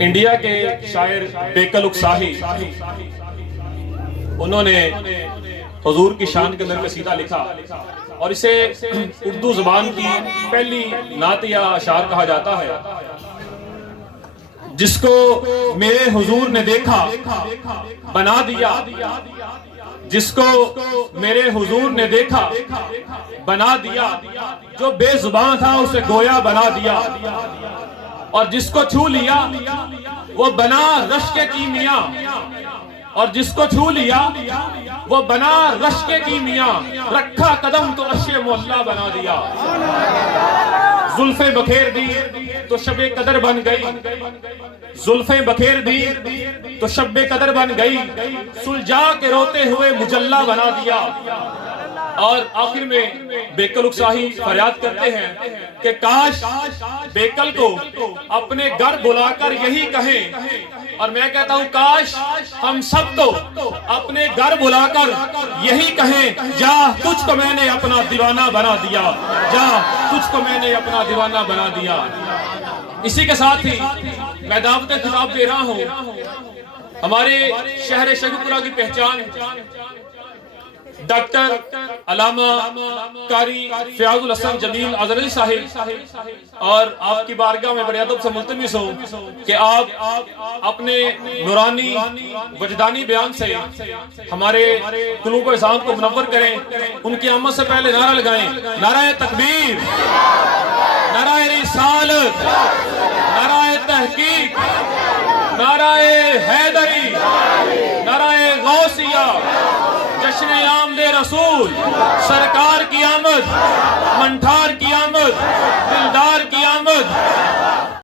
India کے شاعر بیکل اکساہی انہوں نے حضور کی شان کے اندر قصیدہ لکھا اور اسے اردو زبان کی پہلی نعت یا اشعار کہا جاتا ہے. جس کو میرے حضور نے دیکھا بنا دیا، جس کو میرے حضور نے دیکھا بنا دیا، جو بے زبان تھا اسے گویا بنا دیا، اور جس کو چھو لیا وہ بنا رشک کیمیا، اور جس کو چھو لیا وہ بنا رشک کیمیا، رکھا قدم تو عرش معلا بنا دیا. زلفیں بکھیر دی تو شب قدر بن گئی، زلفیں بکھیر دی تو شب قدر بن گئی، سلجھا کے روتے ہوئے مجلا بنا دیا. اور آخر میں بیکل اکساہی فریاد کرتے ہیں کہ کاش بیکل کو اپنے گھر بلا کر یہی کہیں، اور میں کہتا ہوں کاش ہم سب کو اپنے گھر بلا کر یہی کہیں، جا تجھ کو میں نے اپنا دیوانہ بنا دیا، جا تجھ کو میں نے اپنا دیوانہ بنا دیا. اسی کے ساتھ ہی میں دعوت خطاب دے رہا ہوں ہمارے شہر شیخوپورہ کی پہچان ڈاکٹر علامہ قاری فیاض الحسن جمیل اظہری صاحب، اور آپ کی بارگاہ میں بڑے ادب سے ملتمس ہوں کہ آپ اپنے نورانی وجدانی بیان سے ہمارے قلوب و اذہان کو منور کریں. ان کی آمد سے پہلے نعرہ لگائیں، نعرہ تکبیر، نعرہ رسالت، نعرہ تحقیق، نعرہ حیدری، نعرہ غوثیہ، جشن آمد رسول، سرکار کی آمد، منٹھار کی آمد،